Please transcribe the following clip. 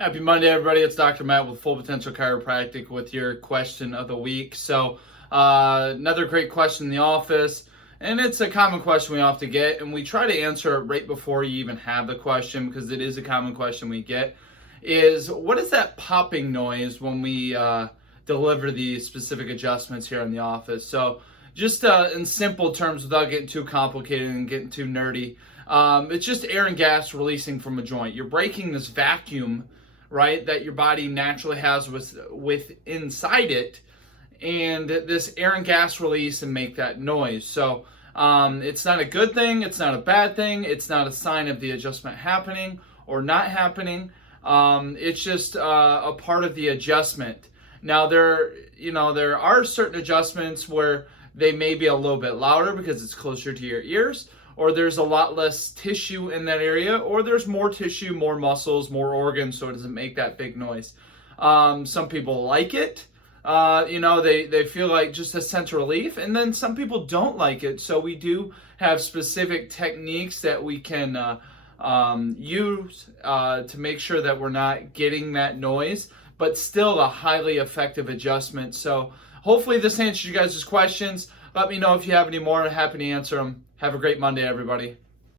Happy Monday, everybody. It's Dr. Matt with Full Potential Chiropractic with your question of the week. So, another great question in the office, and it's a common question we often get, and we try to answer it right before you even have the question because it is a common question we get, is what is that popping noise when we deliver the specific adjustments here in the office? So, just in simple terms, without getting too complicated and getting too nerdy, it's just air and gas releasing from a joint. You're breaking this vacuum, right, that your body naturally has with inside it, and this air and gas release and make that noise. So it's not a good thing, it's not a bad thing, it's not a sign of the adjustment happening or not happening. It's just a part of the adjustment. Now there are certain adjustments where they may be a little bit louder because it's closer to your ears, or there's a lot less tissue in that area, or there's more tissue, more muscles, more organs, so it doesn't make that big noise. Some people like it. They feel like just a sense of relief, and then some people don't like it. So we do have specific techniques that we can use to make sure that we're not getting that noise, but still a highly effective adjustment. So hopefully this answers you guys' questions. Let me know if you have any more. I'm happy to answer them. Have a great Monday, everybody.